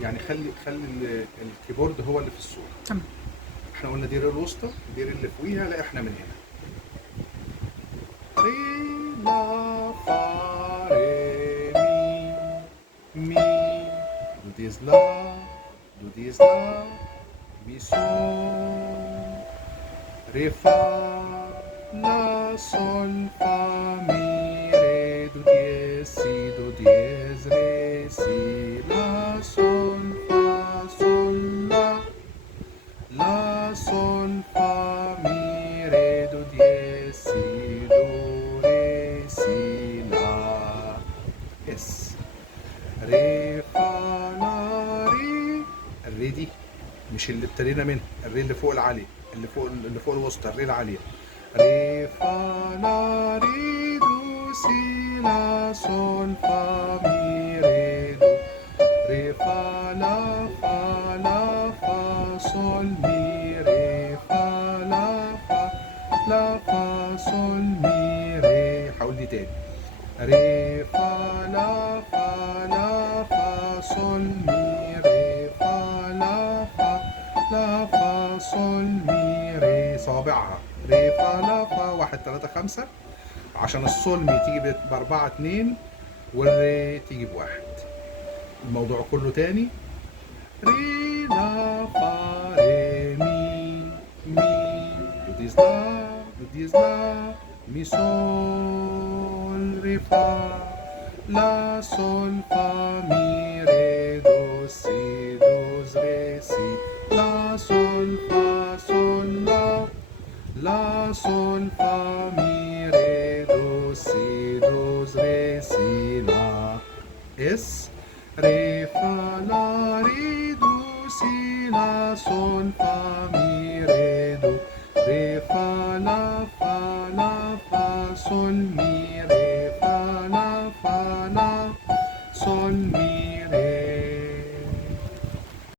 يعني خلي الكيبورد هو اللي في الصورة. تمام. احنا قلنا دي ري الوسطى، دي ري اللي فوقيها، لا احنا من هنا ري لا فا ري مي دو ديز لا، دو ديز لا، مي سول ري فا لا سول فا مي ري دو ديز سي دو ديز ري سي لا سول فا سول لا لا سول فا مي ري دو ديز سي دو ري سي لا اس ري فا لا ري. الري دي مش اللي ابتدينا منها، الري اللي فوق العالية، اللي فوق الوسطى، الري العالية. ري فا لا ري دو سي لا سول فا مي ري دو ري فا لا فا سول مي ري فا لا فا سول مي ري. حاول دي تاني. ري فا لا فا سول مي ري فا لا فا سول مي ري. صوابعها ري فا لا فا 1 3 5 عشان السول مي تيجي ب4 2 والري تيجي ب1. الموضوع كله تاني. ري لا فا ري مي دو ديز لا، دو ديز لا، مي سول ري فا لا سول فا مي ري دو سي دوز ري سي لا سول فا سول لا سول فا مي ري دو سي دوز ري سي لا اس ري فا لا ري دو سي لا سول فا مي ري دو ري فا لا فا سول مي ري فا لا سول مي